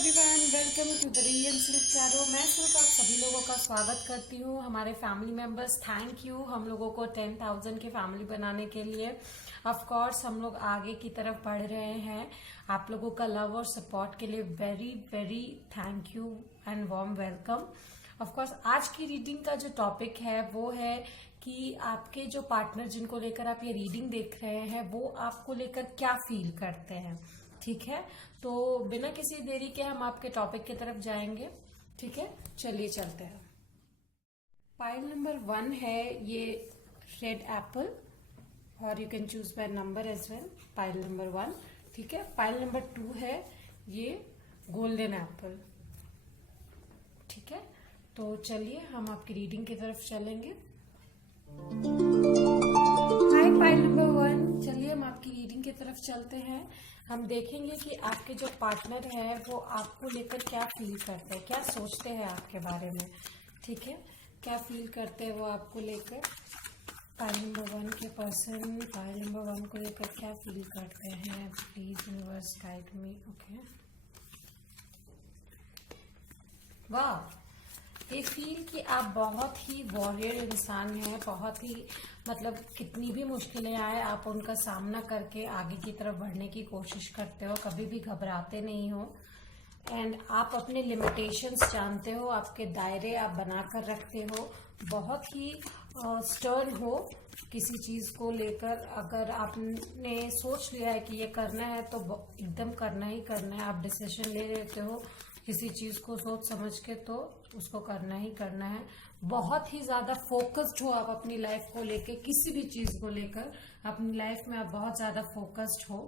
Everyone, welcome to the real silk tarot. मैं silk आप सभी लोगों का स्वागत करती हूँ। हमारे फैमिली मेंबर्स, थैंक यू हम लोगों को 10,000 की फैमिली बनाने के लिए। ऑफ कोर्स हम लोग आगे की तरफ बढ़ रहे हैं। आप लोगों का लव और सपोर्ट के लिए very very thank you and warm welcome. Of course आज की रीडिंग का जो टॉपिक है वो है कि आपके जो पार्टनर जिनको लेकर आप ये रीडिंग देख रहे हैं वो आपको लेकर क्या फील करते हैं। ठीक है, तो बिना किसी देरी के हम आपके टॉपिक की तरफ जाएंगे। ठीक है, चलिए चलते हैं। पाइल नंबर 1 है ये रेड एप्पल, और you can choose by number as well. Pile number 1, ठीक है। पाइल नंबर 2 है ये गोल्डन एप्पल। ठीक है, तो चलिए हम आपकी रीडिंग की तरफ चलेंगे। हाय पाइल नंबर 1, चलिए हम आपकी रीडिंग की तरफ चलते हैं। हम देखेंगे कि आपके जो पार्टनर है वो आपको लेकर क्या फील करते हैं, क्या सोचते हैं आपके बारे में। ठीक है, क्या फील करते हैं वो आपको लेकर। पाइल नंबर 1 के पर्सन पाइल नंबर 1 को लेकर क्या फील करते हैं। Please universe guide me. Okay, वाह, ये फील कि आप बहुत ही वॉरियर इंसान हैं। बहुत ही मतलब कितनी भी मुश्किलें आए आप उनका सामना करके आगे की तरफ बढ़ने की कोशिश करते हो, कभी भी घबराते नहीं हो। एंड आप अपने लिमिटेशंस जानते हो, आपके दायरे आप बनाकर रखते हो। बहुत ही स्टर्न हो किसी चीज को लेकर। अगर आपने सोच लिया है कि ये करना है तो एकदम करना ही करना है। आप डिसीजन ले लेते हो किसी चीज को सोच समझ के, तो उसको करना ही करना है। बहुत ही ज्यादा फोकस्ड हो आप अपनी लाइफ को लेके, किसी भी चीज को लेकर अपनी लाइफ में आप बहुत ज्यादा फोकस्ड हो।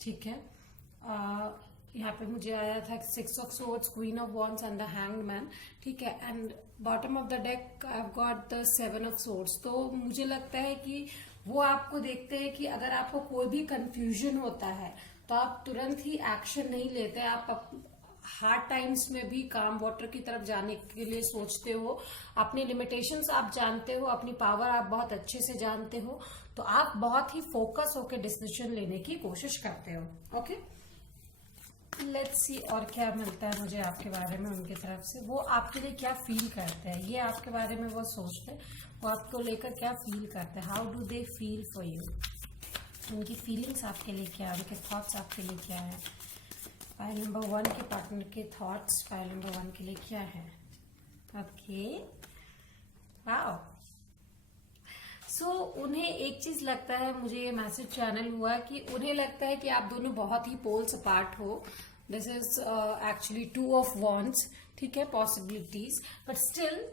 ठीक है, यहाँ पे मुझे आया था 6 of swords, queen of wands and the hanged man. ठीक है, and bottom of the deck I have got the 7 of swords. तो मुझे लगता है कि वो आपको देखते हैं कि अगर आपको कोई भी कंफ्यूजन होता है तो आप तुरंत ही एक्शन नहीं लेते। आप हार्ड टाइम्स में भी काम वाटर की तरफ जाने के लिए सोचते हो। अपनी लिमिटेशंस आप जानते हो, अपनी पावर आप बहुत अच्छे से जानते हो, तो आप बहुत ही फोकस होकर डिसीजन लेने की कोशिश करते हो। ओके, लेट्स सी और क्या मिलता है मुझे आपके बारे में उनकी तरफ से। वो आपके लिए क्या फील करते हैं, ये आपके बारे में वो सोचते हैं, वो आपको लेकर क्या फील करते हैं। How do they feel for you, उनकी फीलिंग्स आपके लिए क्या है, उनके थॉट्स आपके लिए क्या है। फाइल नंबर 1 के पार्टनर के थॉट्स फाइल नंबर 1 के लिए क्या है। Okay, wow. सो उन्हें एक चीज लगता है, मुझे ये मैसेज चैनल हुआ कि उन्हें लगता है कि आप दोनों बहुत ही पोल्स अपार्ट हो। This is actually 2 of wands. ठीक है, पॉसिबिलिटीज, बट स्टिल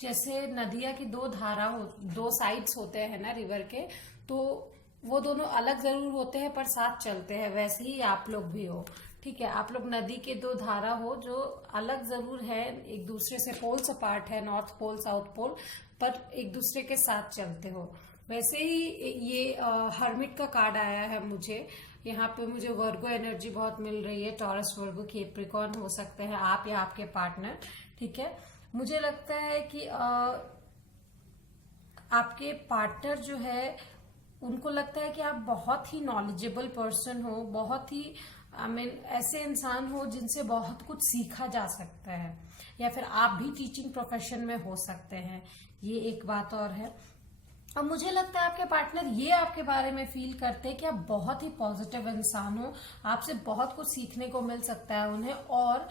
जैसे नदिया की दो साइड्स होते हैं ना रिवर के, तो वो दोनों अलग जरूर होते हैं पर साथ चलते हैं, वैसे ही आप लोग भी हो। ठीक है, आप लोग नदी के 2 धारा हो जो अलग जरूर है, एक दूसरे से पोल्स अपार्ट है, नॉर्थ पोल साउथ पोल, पर एक दूसरे के साथ चलते हो। वैसे ही ये हर्मिट का कार्ड आया है मुझे। यहाँ पे मुझे वर्गो एनर्जी बहुत मिल रही है। टॉरस, वर्गो, कैप्रिकॉर्न हो सकते हैं आप या आपके पार्टनर। ठीक है, मुझे लगता है कि आपके पार्टनर जो है उनको लगता है कि आप बहुत ही नॉलेजेबल पर्सन हो, बहुत ही ऐसे इंसान हो जिनसे बहुत कुछ सीखा जा सकता है, या फिर आप भी टीचिंग प्रोफेशन में हो सकते हैं। ये एक बात और है। और मुझे लगता है आपके पार्टनर ये आपके बारे में फील करते हैं कि आप बहुत ही पॉजिटिव इंसान हो, आपसे बहुत कुछ सीखने को मिल सकता है उन्हें, और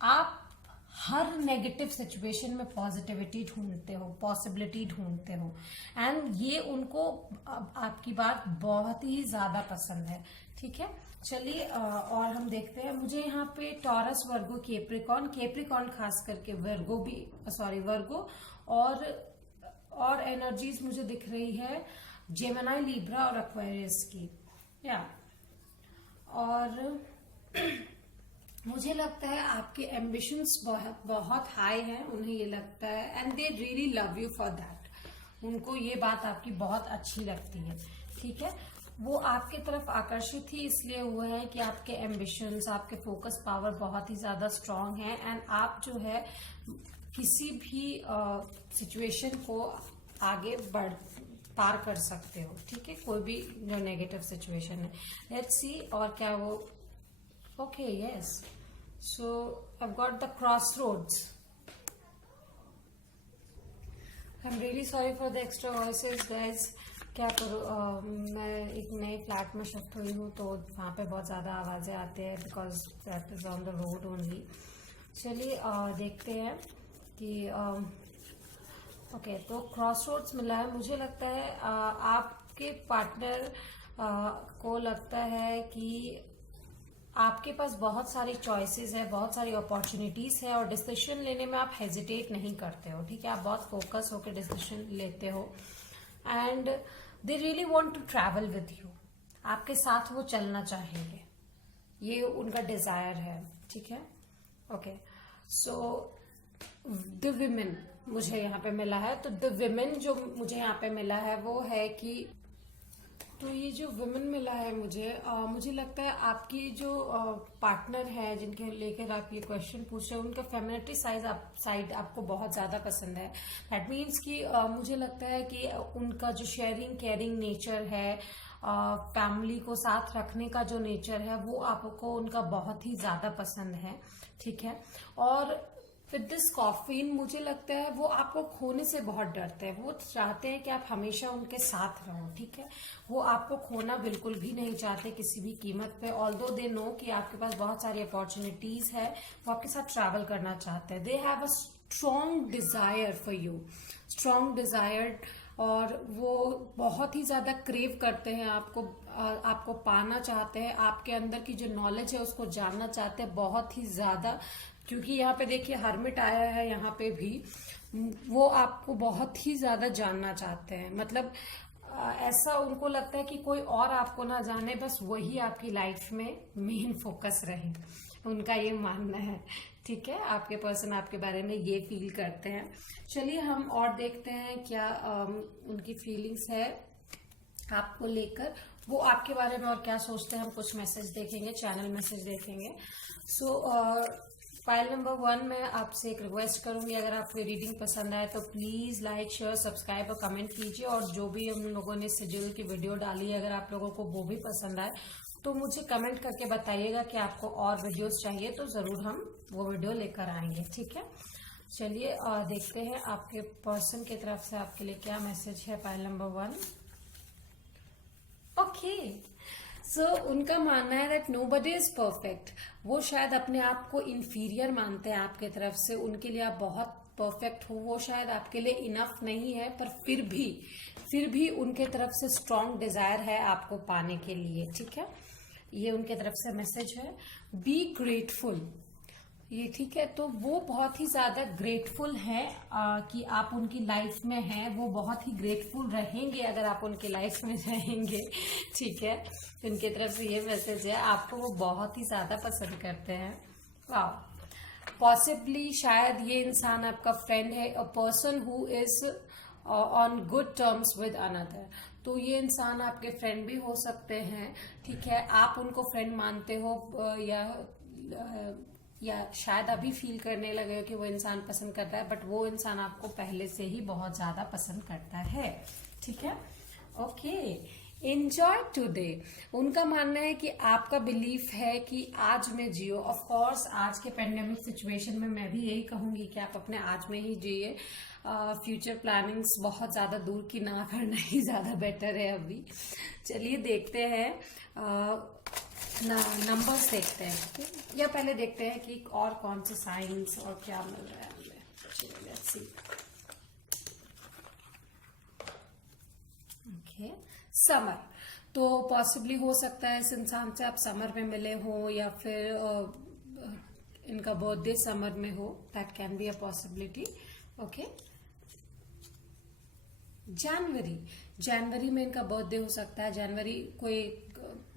आप हर नेगेटिव सिचुएशन में पॉजिटिविटी ढूंढते हो, पॉसिबिलिटी ढूंढते हो। एंड ये उनको आपकी बात बहुत ही ज्यादा पसंद है। ठीक है, चलिए और हम देखते हैं। मुझे यहाँ पे टॉरस, वर्गो, कैप्रिकॉर्न खास करके वर्गो और एनर्जीज मुझे दिख रही है जेमिनी, लिब्रा और एक्वेरियस की। या और मुझे लगता है आपके एम्बिशंस बहुत हाई हैं, उन्हें ये लगता है, and they really love you for that. उनको ये बात आपकी बहुत अच्छी लगती है। ठीक है, वो आपके तरफ आकर्षित ही इसलिए हुए हैं कि आपके एम्बिशंस, आपके फोकस पावर बहुत ही ज्यादा स्ट्रांग है, एंड आप जो है किसी भी सिचुएशन को आगे पार कर सकते हो। ठीक है, कोई भी जो नेगेटिव सिचुएशन है। लेट्स सी और क्या वो। Okay, yes, So I've got the crossroads. I'm really sorry for the extra voices, guys. क्या करूँ, मैं एक नए फ्लैट में शिफ्ट हुई हूँ तो वहाँ पे बहुत ज़्यादा आवाज़ें आती है because that is on the road only. चलिए देखते हैं कि ओके. तो क्रॉसरोड्स मिला है. मुझे लगता है आपके पार्टनर को लगता है कि आपके पास बहुत सारी चॉइसेस है, बहुत सारी अपॉर्चुनिटीज है और डिसीजन लेने में आप हेजिटेट नहीं करते हो. ठीक है, आप बहुत फोकस होकर डिसीजन लेते हो and they really want to travel with you. आपके साथ वो चलना चाहेंगे, ये उनका डिजायर है. ठीक है, ओके. सो द विमेन मुझे यहाँ पे मिला है. तो द विमेन जो मुझे यहाँ पे मिला है वो है कि, तो ये जो वुमेन मिला है मुझे लगता है आपकी जो पार्टनर है जिनके लेकर आप ये क्वेश्चन पूछ रहे हो, उनका फेमिनिटी साइड आपको बहुत ज्यादा पसंद है. दैट मीन्स कि मुझे लगता है कि उनका जो शेयरिंग केयरिंग नेचर है, फैमिली को साथ रखने का जो नेचर है, वो आपको उनका बहुत ही ज्यादा पसंद है. ठीक है, और विद दिस कॉफीन मुझे लगता है वो आपको खोने से बहुत डरते हैं. वो चाहते हैं कि आप हमेशा उनके साथ रहो. ठीक है, वो आपको खोना बिल्कुल भी नहीं चाहते किसी भी कीमत पे. ऑल्दो दे नो कि आपके पास बहुत सारी अपॉर्चुनिटीज है, वो आपके साथ ट्रैवल करना चाहते हैं. दे have a strong desire for you, strong Dzire. और वो बहुत ही ज्यादा क्रेव करते हैं आपको पाना चाहते हैं. आपके अंदर की जो नॉलेज है उसको जानना चाहते हैं बहुत ही ज्यादा. क्योंकि यहाँ पे देखिए हर्मिट आया है, यहाँ पे भी वो आपको बहुत ही ज्यादा जानना चाहते हैं. मतलब ऐसा उनको लगता है कि कोई और आपको ना जाने, बस वही आपकी लाइफ में मेन फोकस रहे. उनका ये मानना है. ठीक है, आपके पर्सन आपके बारे में ये फील करते हैं. चलिए हम और देखते हैं क्या उनकी फीलिंग्स है आपको लेकर, वो आपके बारे में और क्या सोचते हैं. हम कुछ मैसेज देखेंगे, चैनल मैसेज देखेंगे. सो फाइल नंबर 1 में आपसे एक रिक्वेस्ट करूंगी, अगर आपको रीडिंग पसंद आए तो प्लीज लाइक शेयर सब्सक्राइब और कमेंट कीजिए. और जो भी हम लोगों ने शेड्यूल की वीडियो डाली है, अगर आप लोगों को वो भी पसंद आए तो मुझे कमेंट करके बताइएगा कि आपको और वीडियोस चाहिए, तो जरूर हम वो वीडियो लेकर आएंगे. ठीक है, चलिए देखते हैं आपके पर्सन की तरफ से आपके लिए क्या मैसेज है. File number 1. ओके, सो उनका मानना है दैट नोबडी इज परफेक्ट. वो शायद अपने आप को इंफीरियर मानते हैं आपके तरफ से. उनके लिए आप बहुत परफेक्ट हो, वो शायद आपके लिए इनफ नहीं है, पर फिर भी उनके तरफ से स्ट्रॉन्ग डिजायर है आपको पाने के लिए. ठीक है, ये उनके तरफ से मैसेज है. बी ग्रेटफुल, ये ठीक है. तो वो बहुत ही ज्यादा ग्रेटफुल है कि आप उनकी लाइफ में हैं. वो बहुत ही ग्रेटफुल रहेंगे अगर आप उनकी लाइफ में रहेंगे. ठीक है, उनके तरफ से ये मैसेज है. आपको वो बहुत ही ज्यादा पसंद करते हैं. वाह, पॉसिबली शायद ये इंसान आपका फ्रेंड है, अ person who is on good terms with another. तो ये इंसान आपके फ्रेंड भी हो सकते हैं. ठीक है, आप उनको फ्रेंड मानते हो या शायद अभी फील करने लगे हो कि वो इंसान पसंद करता है, बट वो इंसान आपको पहले से ही बहुत ज्यादा पसंद करता है. ठीक है, ओके. एंजॉय टुडे, उनका मानना है कि आपका बिलीफ है कि आज में जियो. ऑफ कोर्स आज के पेंडेमिक सिचुएशन में मैं भी यही कहूंगी कि आप अपने आज में ही जिए. फ्यूचर प्लानिंग्स बहुत ज्यादा दूर की ना करना ही ज्यादा बेटर है अभी. चलिए देखते हैं नंबर्स देखते हैं. okay? या पहले देखते हैं कि और कौन से साइंस और क्या मिल रहा है हमें. चलिए लेट्स सी. Okay, summer. तो पॉसिबली हो सकता है इस इंसान से आप समर में मिले हो या फिर इनका बर्थडे समर में हो. That can be a possibility. Okay, जनवरी में इनका बर्थडे हो सकता है. जनवरी कोई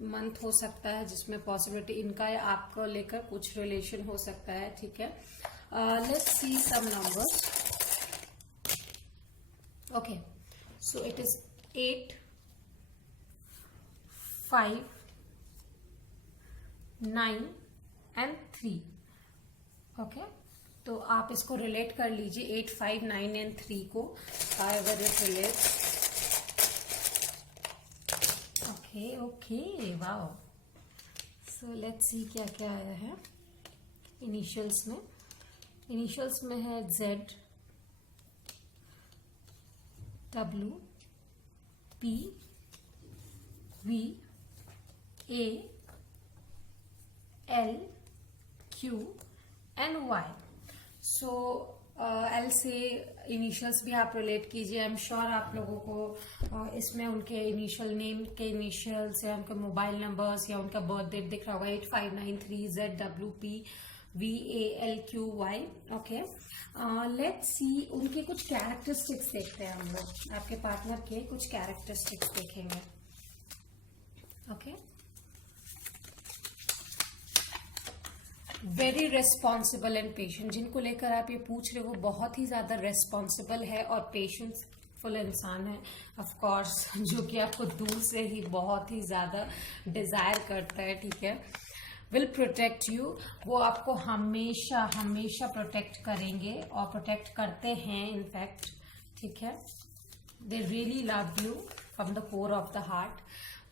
मंथ हो सकता है जिसमें पॉसिबिलिटी इनका या आपको लेकर कुछ रिलेशन हो सकता है. ठीक है, let's see some numbers. Okay, so it is 8, 5, 9 and 3. ओके, तो आप इसको रिलेट कर लीजिए 8, 5, 9 एंड 3 को. अगर it relates. Okay, wow. So let's see क्या क्या आया है. इनिशियल्स में है Z, W, P, V, A, L, Q and Y. So L से इनिशियल्स भी आप रिलेट कीजिए. आई एम श्योर आप लोगों को इसमें उनके इनिशियल नेम के इनिशियल्स या उनके मोबाइल नंबर्स या उनका बर्थ डेट दिख रहा होगा. 8593 ZWP VALQY. ओके, लेट्स सी उनके कुछ कैरेक्टरिस्टिक्स देखते हैं हम लोग. आपके पार्टनर के कुछ कैरेक्टरिस्टिक्स देखेंगे. Okay, very responsible and patient. जिनको लेकर आप ये पूछ रहे हो वो बहुत ही ज्यादा रेस्पॉन्सिबल है और पेशेंसफुल इंसान है. ऑफ कोर्स जो कि आपको दूर से ही बहुत ही ज्यादा डिजायर करता है. ठीक है, विल प्रोटेक्ट यू. वो आपको हमेशा हमेशा प्रोटेक्ट करेंगे और प्रोटेक्ट करते हैं इनफैक्ट. ठीक है, they really love you from the core of the heart.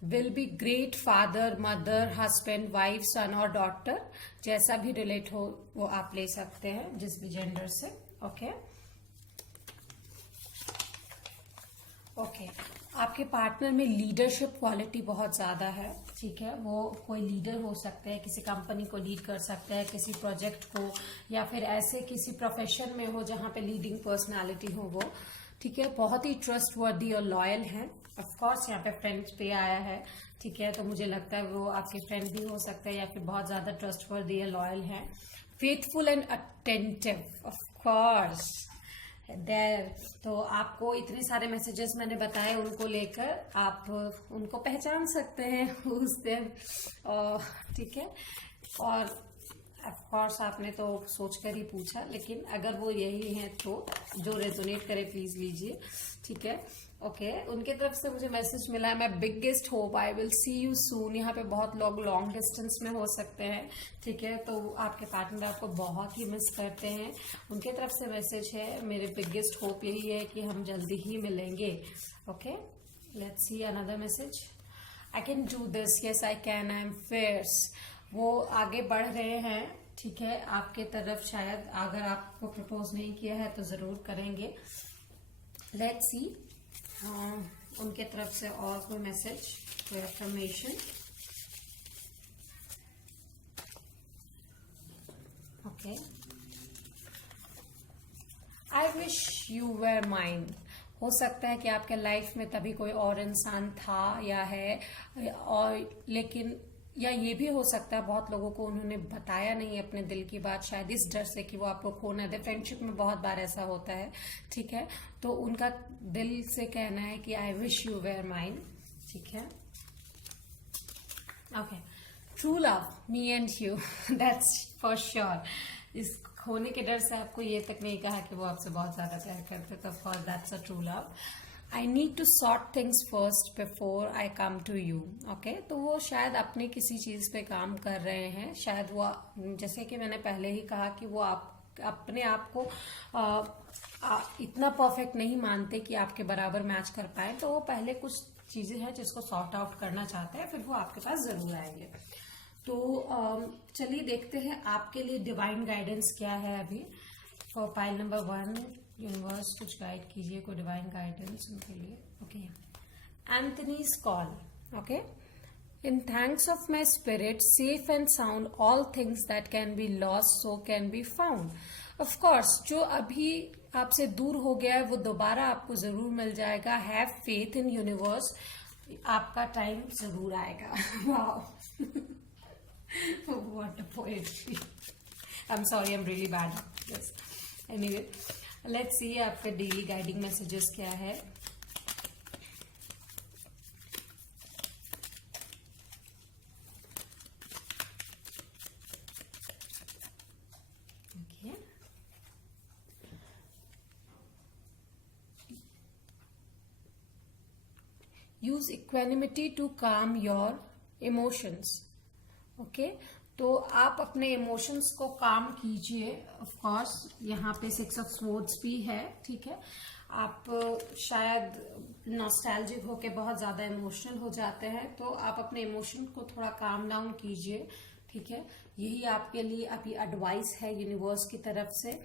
Will be great father, mother, husband, wife, son और डॉटर. जैसा भी रिलेट हो वो आप ले सकते हैं, जिस भी जेंडर से. ओके ओके, आपके पार्टनर में लीडरशिप क्वालिटी बहुत ज्यादा है. ठीक है, वो कोई लीडर हो सकते हैं, किसी कंपनी को लीड कर सकते हैं, किसी प्रोजेक्ट को, या फिर ऐसे किसी प्रोफेशन में हो जहां पे लीडिंग पर्सनालिटी हो वो. ठीक है, बहुत ही ट्रस्ट वर्दी और लॉयल है. ऑफ कोर्स यहाँ पे फ्रेंड्स पे आया है. ठीक है, तो मुझे लगता है वो आपके फ्रेंड भी हो सकते हैं या फिर बहुत ज्यादा ट्रस्ट वर्दी या लॉयल है. Faithful and attentive. Of course there. तो आपको इतने सारे मैसेजेस मैंने बताए, उनको लेकर आप उनको पहचान सकते हैं उस दिन. ठीक है, और ऑफ कोर्स आपने तो सोचकर ही पूछा, लेकिन अगर वो यही है तो जो रेजोनेट करे प्लीज लीजिए. ठीक है, ओके, उनके तरफ से मुझे मैसेज मिला है, my biggest hope I will see you soon. यहाँ पे बहुत लोग लॉन्ग डिस्टेंस में हो सकते हैं. ठीक है, तो आपके पार्टनर आपको बहुत ही मिस करते हैं. उनके तरफ से मैसेज है, मेरे बिगेस्ट होप यही है कि हम जल्दी ही मिलेंगे. Okay, let's see another message. I can do this, yes I can, I am fierce. वो आगे बढ़ रहे हैं. ठीक है, आपके तरफ शायद अगर आपको प्रपोज नहीं किया है तो जरूर करेंगे. लेट्स सी उनके तरफ से और कोई मैसेज, कोई affirmation. Okay, I wish you were mine. हो सकता है कि आपके लाइफ में तभी कोई और इंसान था या है, और लेकिन या ये भी हो सकता है बहुत लोगों को उन्होंने बताया नहीं अपने दिल की बात, शायद इस डर से कि वो आपको खो ना दे. फ्रेंडशिप में बहुत बार ऐसा होता है. ठीक है, तो उनका दिल से कहना है कि I wish you were mine. ठीक है, okay. True love, me and you, that's for sure. इस खोने के डर से आपको ये तक नहीं कहा कि वो आपसे बहुत ज्यादा प्यार करते, तो of course that's a true love. I need to sort things first before I come to you. Okay, तो वो शायद अपने किसी चीज पे काम कर रहे हैं. शायद वो, जैसे कि मैंने पहले ही कहा कि वो अपने आप को इतना परफेक्ट नहीं मानते कि आपके बराबर मैच कर पाए. तो वो पहले कुछ चीजें हैं जिसको सॉर्ट आउट करना चाहते हैं, फिर वो आपके पास जरूर आएंगे. तो चलिए देखते हैं आपके लिए डिवाइन गाइडेंस क्या है अभी. फॉर पाइल नंबर 1, यूनिवर्स कुछ गाइड कीजिए, कोई डिवाइन गाइडेंस उनके लिए. Okay, Anthony's call. Okay, in thanks of my spirit, safe and sound, all things that can be lost so can be found. Of course जो अभी आपसे दूर हो गया है वो दोबारा आपको जरूर मिल जाएगा. हैव फेथ इन यूनिवर्स, आपका टाइम जरूर आएगा. Wow, what a poetry. I am sorry, I am really bad at this. Anyway, let's see आपके डेली गाइडिंग मैसेजेस क्या है. Okay, use equanimity to calm your emotions. Okay, तो आप अपने emotions को काम कीजिए. ऑफ कोर्स यहाँ पे 6 ऑफ स्वॉर्ड्स भी है. ठीक है, आप शायद नॉस्टैल्जिक होके बहुत ज्यादा इमोशनल हो जाते हैं, तो आप अपने इमोशन को थोड़ा काम डाउन कीजिए. ठीक है, यही आपके लिए अभी एडवाइस है यूनिवर्स की तरफ से.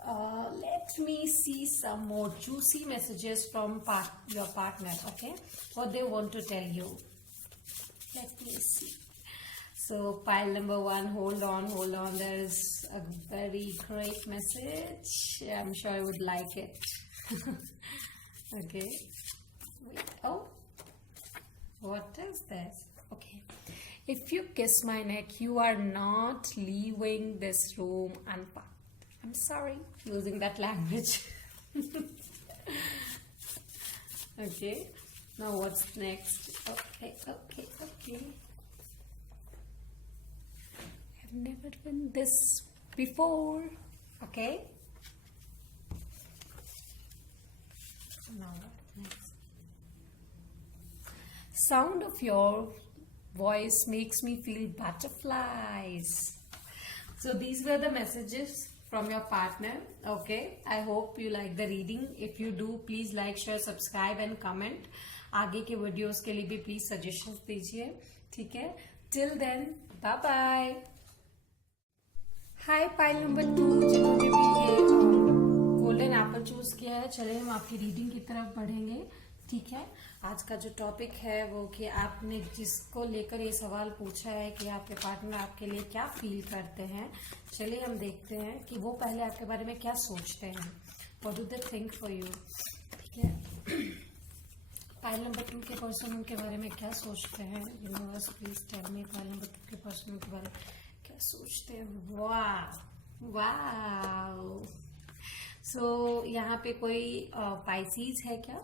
Let me see some more juicy messages from your partner. Okay, what they want to tell you. Let me see. So pile number 1, hold on. There is a very great message. I'm sure you would like it. Okay. Oh, what is this? Okay. If you kiss my neck, you are not leaving this room unpacked. I'm sorry using that language. Okay. Now what's next? Okay. I've never done this before. Okay. Now what next? Sound of your voice makes me feel butterflies. So these were the messages from your partner. Okay, I hope you like the reading. If you do, please like, share, subscribe and comment. आगे के videos के लिए भी please suggestions दीजिए. ठीक है, till then bye bye. हाय pile number 2, जिन्होंने भी ये गोल्डन एप्पल चूज किया है, चले हम आपकी रीडिंग की तरफ बढ़ेंगे. ठीक है, आज का जो टॉपिक है वो कि आपने जिसको लेकर ये सवाल पूछा है कि आपके पार्टनर आपके लिए क्या फील करते हैं, चलिए हम देखते हैं कि वो पहले आपके बारे में क्या सोचते हैं. What do they think for you. ठीक है, पाइल नंबर 2 के पर्सन उनके बारे में क्या सोचते हैं. Universe please tell me, pile number 2 के पर्सन उनके बारे में क्या सोचते हैं. वाह. सो यहाँ पे कोई पाइसीज है क्या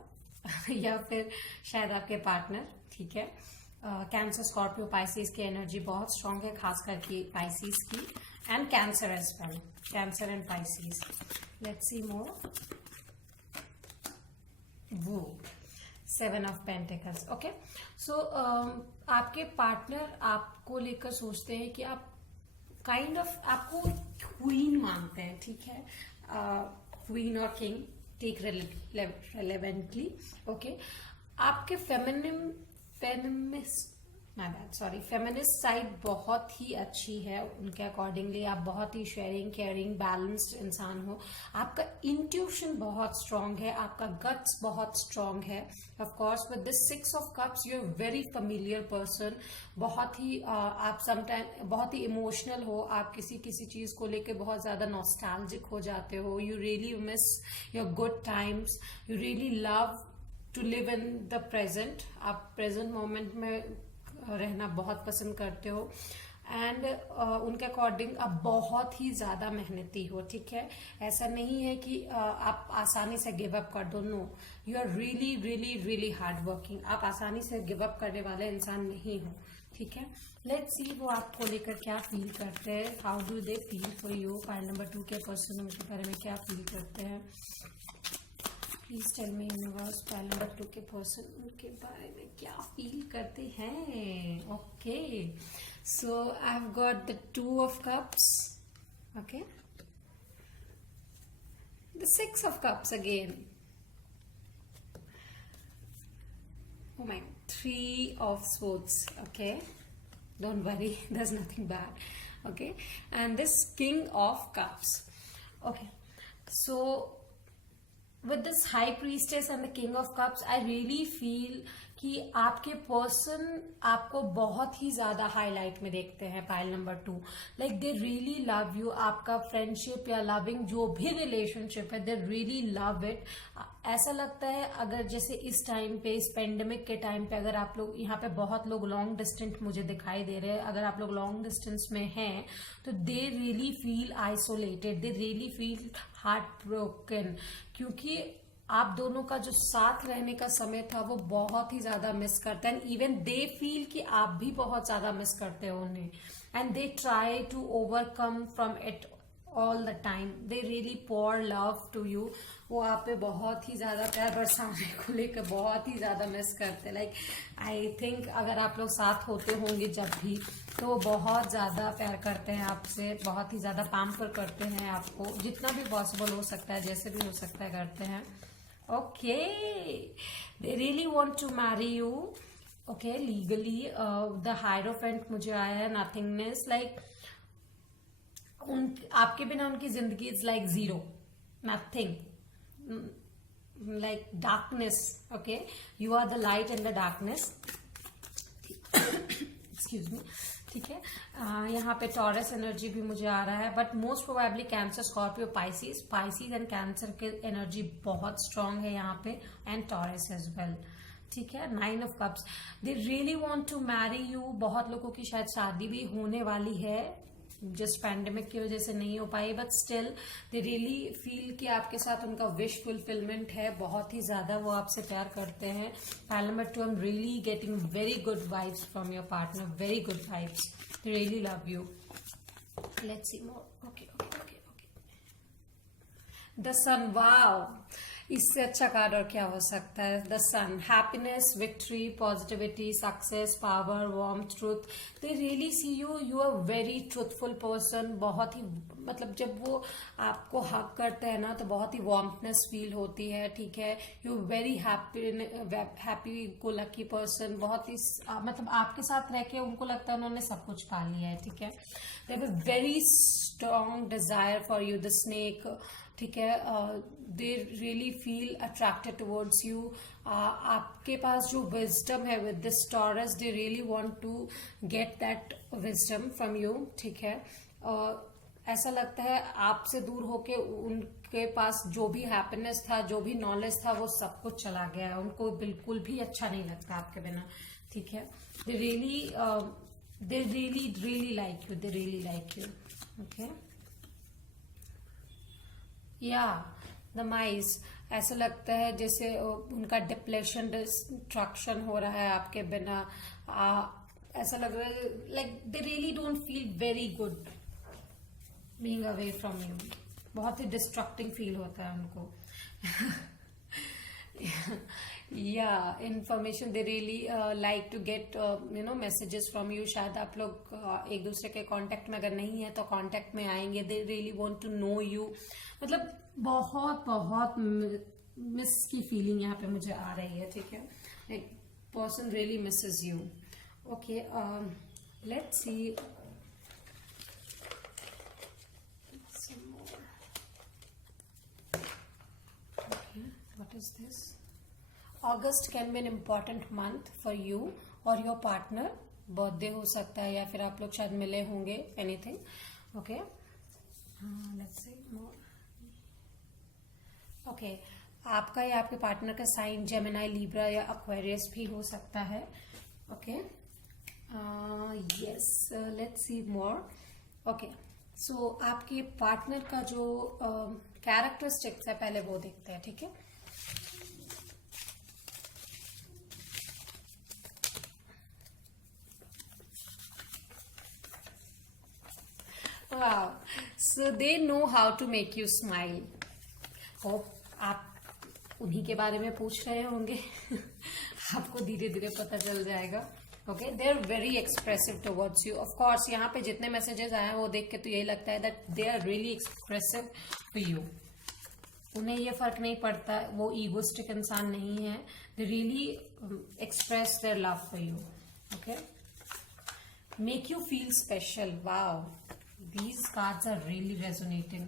या फिर शायद आपके पार्टनर. ठीक है, कैंसर, स्कॉर्पियो, पाइसिस की एनर्जी बहुत स्ट्रांग है, खास करके पाइसिस की, and Cancer as well. Cancer and Pisces. Let's see more. वो 7 ऑफ पेंटिकल्स. ओके, सो आपके पार्टनर आपको लेकर सोचते हैं कि आप काइंड ऑफ आपको क्वीन मानते हैं. ठीक है, क्वीन और किंग टेक रेलेवेंटली. ओके, आपके फेमिनिस्ट साइड बहुत ही अच्छी है उनके अकॉर्डिंगली. आप बहुत ही शेयरिंग, केयरिंग, बैलेंस्ड इंसान हो. आपका इंट्यूशन बहुत स्ट्रांग है, आपका गट्स बहुत स्ट्रांग है. Of course with this 6 of cups you are very familiar person. बहुत ही आप समटाइम बहुत ही इमोशनल हो. आप किसी चीज को लेके बहुत ज्यादा नॉस्टैल्जिक हो जाते हो. You really miss your good times. You really love to live in the present. आप प्रेजेंट मोमेंट में रहना बहुत पसंद करते हो. एंड उनके अकॉर्डिंग आप बहुत ही ज्यादा मेहनती हो. ठीक है, ऐसा नहीं है कि आप आसानी से गिव अप कर दो. No, you are really really really hard working. आप आसानी से गिव अप करने वाले इंसान नहीं हो. ठीक है, लेट्स सी वो आपको लेकर क्या फील करते हैं. How do they feel for you. Pile number 2 के पर्सन उनके बारे में क्या फील करते हैं. Please tell me universe, pile number 2 के पर्सन उनके बारे में क्या फील करते हैं. Okay, so I have got the 2 of cups. Okay, the 6 of cups again. Oh my, 3 of swords. Okay, don't worry, there's nothing bad. Okay, and this King of Cups. Okay, so with this High Priestess and the King of Cups, I really feel कि आपके person आपको बहुत ही ज्यादा highlight में देखते हैं. Pile number 2, like they really love you. आपका friendship या लविंग जो भी रिलेशनशिप है, दे रियली लव इट. ऐसा लगता है अगर जैसे इस टाइम पे, इस पेंडेमिक के टाइम पे, अगर आप लोग यहाँ पे बहुत लोग लॉन्ग डिस्टेंस मुझे दिखाई दे रहे हैं, अगर आप लोग लॉन्ग डिस्टेंस में हैं तो दे रियली फील आइसोलेटेड. दे रियली फील हार्ट ब्रोकन, क्योंकि आप दोनों का जो साथ रहने का समय था वो बहुत ही ज्यादा मिस करते हैं. इवन दे फील कि आप भी बहुत ज्यादा मिस करते हो उन्हें. And they try to overcome from it all the time. They really pour love to you. वो आप पे बहुत ही ज्यादा प्यार बरसाने को लेकर बहुत ही ज्यादा मिस करते. लाइक आई थिंक अगर आप लोग साथ होते होंगे जब भी, तो वो बहुत ज्यादा प्यार करते हैं आपसे, बहुत ही ज्यादा पैम्पर करते हैं आपको. जितना भी पॉसिबल हो सकता है, जैसे भी हो सकता है, करते हैं. Okay, they really want to marry you. Okay legally the hierophant मुझे आया है, नथिंगनेस, लाइक उन आपके बिना उनकी जिंदगी is like zero, nothing, like darkness. Okay, you are the light in the darkness. Excuse me. ठीक है, यहाँ पे टॉरस एनर्जी भी मुझे आ रहा है, but most probably cancer, Scorpio, Pisces and cancer के एनर्जी बहुत स्ट्रांग है यहाँ पे, एंड टॉरस एज वेल. ठीक है, 9 of cups. They really want to marry you. बहुत लोगों की शायद शादी भी होने वाली है, जस्ट पैंडेमिक की वजह से नहीं हो पाई, but still they really feel कि आपके साथ उनका विश फुलफिलमेंट है. बहुत ही ज्यादा वो आपसे प्यार करते हैं. Pile number 2, I am really getting very good vibes from your partner, very good vibes. They really love you. Let's see more. Okay okay okay okay. The sun. Wow, इससे अच्छा कार्ड और क्या हो सकता है. The sun, happiness, victory, positivity, success, power, warmth, truth. They really see you. You are very truthful person. बहुत ही मतलब जब वो आपको हक करते हैं ना तो बहुत ही वार्मनेस फील होती है. ठीक है, you very happy go lucky person. बहुत ही मतलब आपके साथ रह के उनको लगता है उन्होंने सब कुछ पा लिया है. ठीक है, they have a very strong desire for you. The snake. ठीक है, they really feel attracted towards you. आपके पास जो विजडम है with this Taurus, they really want to get that wisdom from you. ठीक है, ऐसा लगता है आपसे दूर होके उनके पास जो भी हैप्पीनेस था, जो भी नॉलेज था, वो सब कुछ चला गया है. उनको बिल्कुल भी अच्छा नहीं लगता आपके बिना. ठीक है, they really like you. They really like you. Okay, या द माइस. ऐसा लगता है जैसे उनका डिप्लेशन, डिस्ट्रक्शन हो रहा है आपके बिना. ऐसा लग रहा है like they really don't feel very good being away from you. बहुत ही डिस्ट्रक्टिंग फील होता है उनको. या information, they really like to get messages from you. शायद आप लोग एक दूसरे के कांटेक्ट में अगर नहीं है तो कांटेक्ट में आएंगे. They really want to know you. मतलब बहुत बहुत मिस की फीलिंग यहाँ पे मुझे आ रही है. ठीक है, like person really Mrs you. Okay, let's C. What is this? August can be an important month for you or your partner. Birthday हो सकता है या फिर आप लोग शायद मिले होंगे. Anything. Okay, let's see more. Okay, आपका या आपके पार्टनर का साइन जेमिनी, लिब्रा या एक्वेरियस भी हो सकता है. Okay, yes, let's see more. Okay, so आपके पार्टनर का जो कैरेक्टरिस्टिक्स है पहले वो देखते हैं. ठीक है, वाह. So they know how to make you smile. Hope आप उन्हीं के बारे में पूछ रहे होंगे. आपको धीरे धीरे पता चल जाएगा. Okay, they are very expressive towards you. Of course यहाँ पे जितने मैसेजेस आए हैं वो देख के तो यही लगता है that they are really expressive for you. उन्हें ये फर्क नहीं पड़ता, वो ईगोस्टिक इंसान नहीं है. They really express their love for you. Okay, make you feel special. Wow, these cards are really resonating.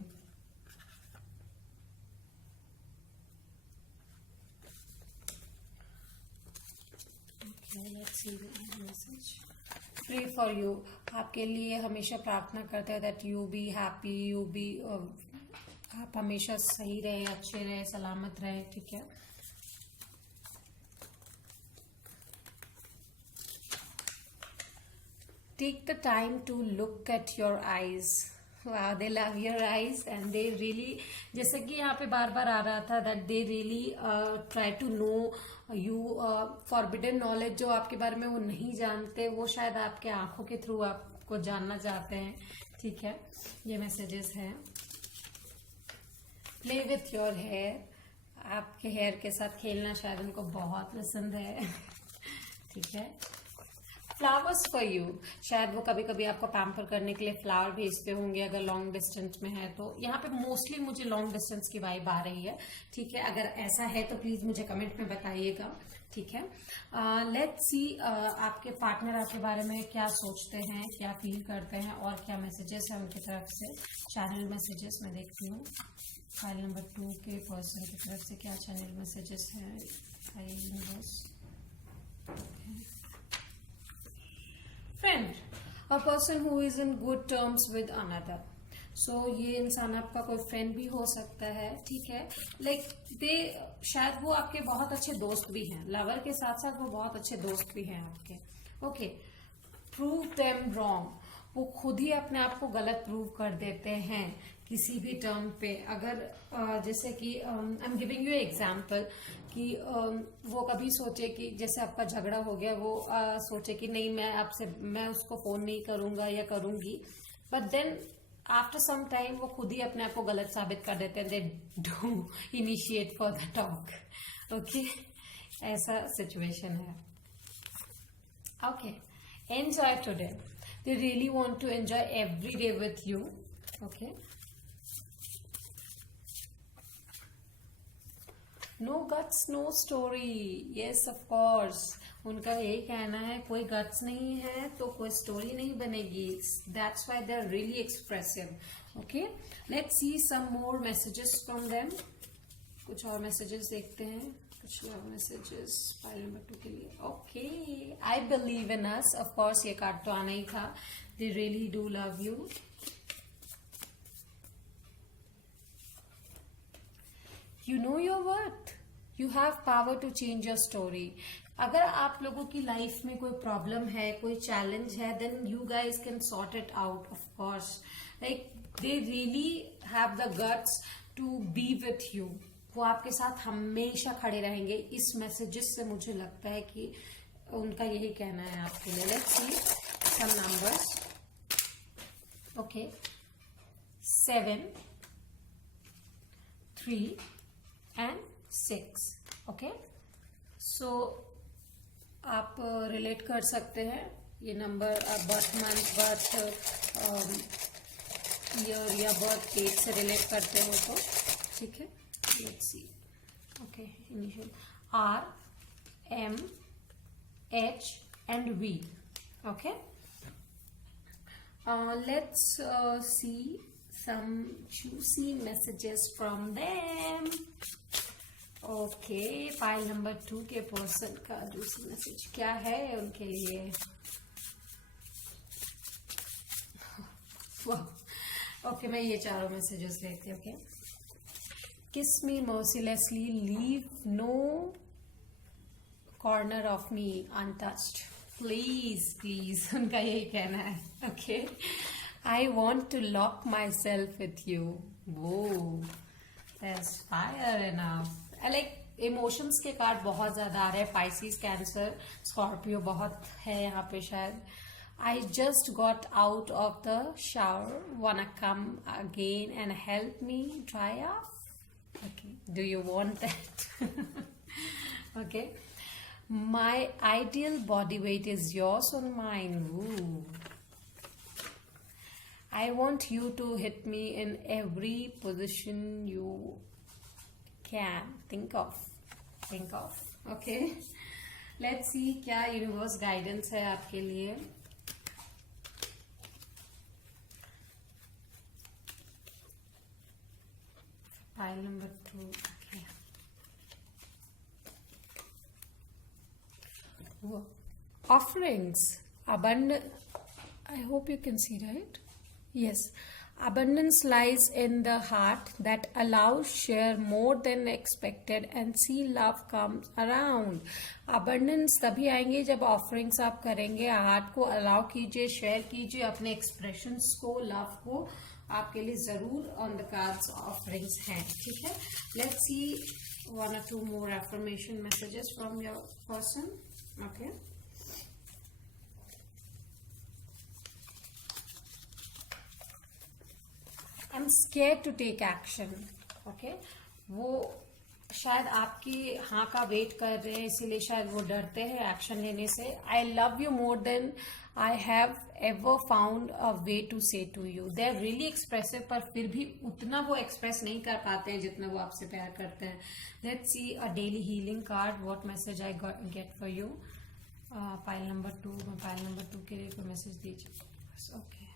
Okay, let's see the message. Pray for you. आपके लिए हमेशा प्रार्थना करते हैं that you be happy, you be आप हमेशा सही रहे, अच्छे रहे, सलामत रहे. ठीक है, take the time to look at your eyes. Wow, they love your eyes and they really, जैसे कि यहाँ पे बार बार आ रहा था that they really try to know you. forbidden knowledge जो आपके बारे में वो नहीं जानते, वो शायद आपके आंखों के थ्रू आपको जानना चाहते हैं. ठीक है, ये मैसेजेस हैं. Play with your hair. आपके हेयर के साथ खेलना शायद उनको बहुत पसंद है. ठीक है, फ्लावर्स फॉर यू. शायद वो कभी कभी आपको पैम्पर करने के लिए फ्लावर भेजते होंगे अगर लॉन्ग डिस्टेंस में है तो. यहाँ पे मोस्टली मुझे लॉन्ग डिस्टेंस की वाइब आ रही है. ठीक है, अगर ऐसा है तो प्लीज मुझे कमेंट में बताइएगा. ठीक है। लेट्स सी आपके पार्टनर आपके बारे में क्या सोचते हैं, क्या फील करते हैं और क्या मैसेजेस हैं उनकी तरफ से। चैनल मैसेजेस मैं देखती हूँ फाइल नंबर 2 के पर्सन की तरफ से क्या चैनल मैसेजेस हैं। Friend, a person who is in good terms with another. So ये इंसान आपका कोई फ्रेंड भी हो सकता है, ठीक है। शायद वो आपके बहुत अच्छे दोस्त भी हैं, लवर के साथ साथ वो बहुत अच्छे दोस्त भी हैं आपके। Okay, prove them wrong. वो खुद ही अपने आप को गलत प्रूव कर देते हैं किसी भी टर्म पे। अगर जैसे कि I am giving you example कि वो कभी सोचे कि जैसे आपका झगड़ा हो गया, वो सोचे कि नहीं मैं उसको फोन नहीं करूंगा या करूंगी, but then after some time वो खुद ही अपने आप को गलत साबित कर देते हैं। They do initiate for the talk. Okay, ऐसा सिचुएशन है। Okay, enjoy today. They really want to enjoy every day with you. Okay, no guts no story. Yes of course, उनका यही कहना है कोई गट्स नहीं है तो कोई स्टोरी नहीं बनेगी। That's why they are really expressive. Okay, let's see some more messages from them. कुछ और मैसेजेस देखते हैं, कुछ और मैसेजेस फाइल नंबर 2 के लिए। Okay, I believe in us. Of course ये कार्ड तो आना ही था। They really do love you. You know your worth. You have power to change your story. अगर आप लोगों की लाइफ में कोई प्रॉब्लम है, कोई चैलेंज है, then you guys can sort it out. Of course, like they really have the guts to be with you. वो आपके साथ हमेशा खड़े रहेंगे। इस मैसेजेस से मुझे लगता है कि उनका यही कहना है आपके लिए। Let's see some numbers. Okay, 7, 3 and 6। Okay, so आप रिलेट कर सकते हैं ये number birth month, birth year या बर्थ डेट से रिलेट करते हो तो ठीक है। Let's see. Okay, initial R, M, H and V। Okay, let's see some juicy messages from them। Okay, file number 2 के पर्सन का जूसी मैसेज क्या है उनके लिए। ओके, मैं ये चारों मैसेजेस लेती हूँ। Okay, kiss me mercilessly, leave no corner of me untouched. Please please, उनका यही कहना है। Okay, I want to lock myself with you. Whoa, there's fire enough. Like emotions के कार्ड बहुत ज्यादा आ रहे हैं। Pisces, Cancer, Scorpio बहुत है यहाँ पे शायद। I just got out of the shower. Wanna come again and help me dry off? Okay, do you want that? Okay, my ideal body weight is yours on mine. Ooh. I want you to hit me in every position you can think of. Okay, let's see क्या universe guidance है आपके लिए। File number 2। Okay, offerings, abundant। I hope you can see, right? Yes, abundance lies in the heart that allows share more than expected and see love comes around। abundance तभी आएंगे जब offerings आप करेंगे। Heart को allow कीजिए, share कीजिए अपने expressions को, लव को। आपके लिए जरूर ऑन द कार्ड्स ऑफरिंग्स हैं, ठीक है। Let's C 1 or 2 more affirmation messages from your person। Okay, I'm scared to take action। Okay, वो शायद आपकी हाँ का वेट कर रहे हैं, इसीलिए शायद वो डरते हैं एक्शन लेने से। I love you more than I have ever found a way to say to you. They are really expressive, पर फिर भी उतना वो एक्सप्रेस नहीं कर पाते हैं जितना वो आपसे प्यार करते हैं। Let's see a daily healing card, what message I get for you. Pile number 2, मैं पाइल नंबर 2 के लिए कोई मैसेज दीजिए। Okay,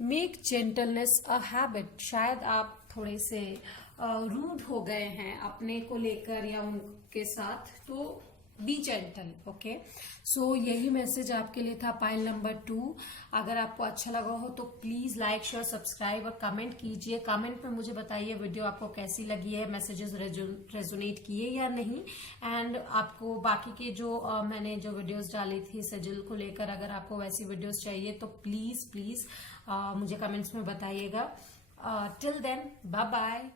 make gentleness a habit. शायद आप थोड़े से रूड हो गए हैं अपने को लेकर या उनके साथ, तो बी जेंटल। ओके, सो यही मैसेज आपके लिए था पाइल नंबर 2। अगर आपको अच्छा लगा हो तो प्लीज लाइक, शेयर, सब्सक्राइब और कमेंट कीजिए। कमेंट में मुझे बताइए वीडियो आपको कैसी लगी है, मैसेजेस रेजोनेट किए या नहीं। एंड आपको बाकी के जो मैंने जो वीडियोस डाली थी सिजिल को लेकर, अगर आपको वैसी वीडियोस चाहिए तो प्लीज मुझे कमेंट्स में बताइएगा। Till then, bye bye.